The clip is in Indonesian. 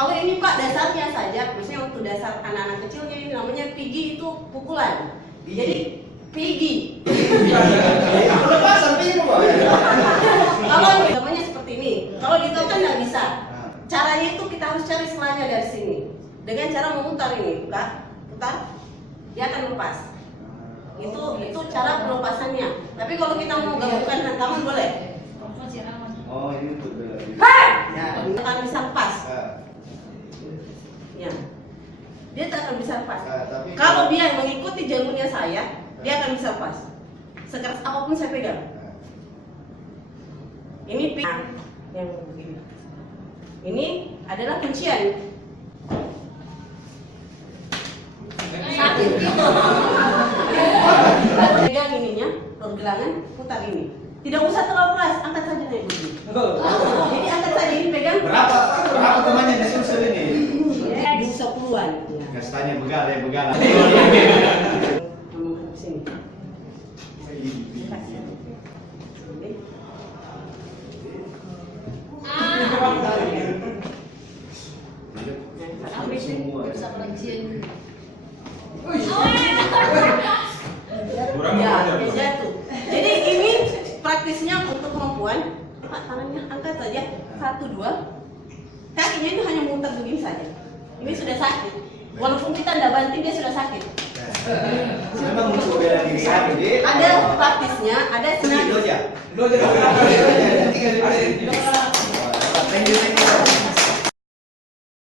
Kalau ini Pak dasarnya saja, maksudnya untuk dasar anak-anak kecilnya ini namanya pigi itu pukulan. Jadi pigi. Lepasan pigi Pak. Kalau namanya seperti ini, kalau gitu kan nggak bisa. Caranya itu kita harus cari selanya dari sini. Dengan cara memutar ini, putar, dia akan lepas. Itu cara pelepasannya. Tapi kalau kita mau gabungkan hantaman boleh. Oh ini untuk Ya, dia akan bisa lepas. Ya, dia tak akan bisa lepas. Tapi Kalau dia mengikuti jalurnya saya, dia akan bisa lepas. Sekeras apapun saya pegang. Ini yang begini. Ini adalah kuncian. Sakit. Pegang ininya, pergelangan, putar ini. Tidak usah terlalu keras, angkat saja naik begini. Jadi angkat saja ini pegang. Berapa temannya disusul ini? Bisa puluhan. Kastanya begal ya begal. Sini. Ya, jatuh. Jadi ini praktisnya untuk perempuan. Pak, tangannya angkat saja. 1, 2. Kakinya itu hanya memutar begini saja. Ini sudah sakit. Walaupun kita tidak banting dia sudah sakit. Memang untuk bela diri aja. Ada praktisnya, ada senang. Doja.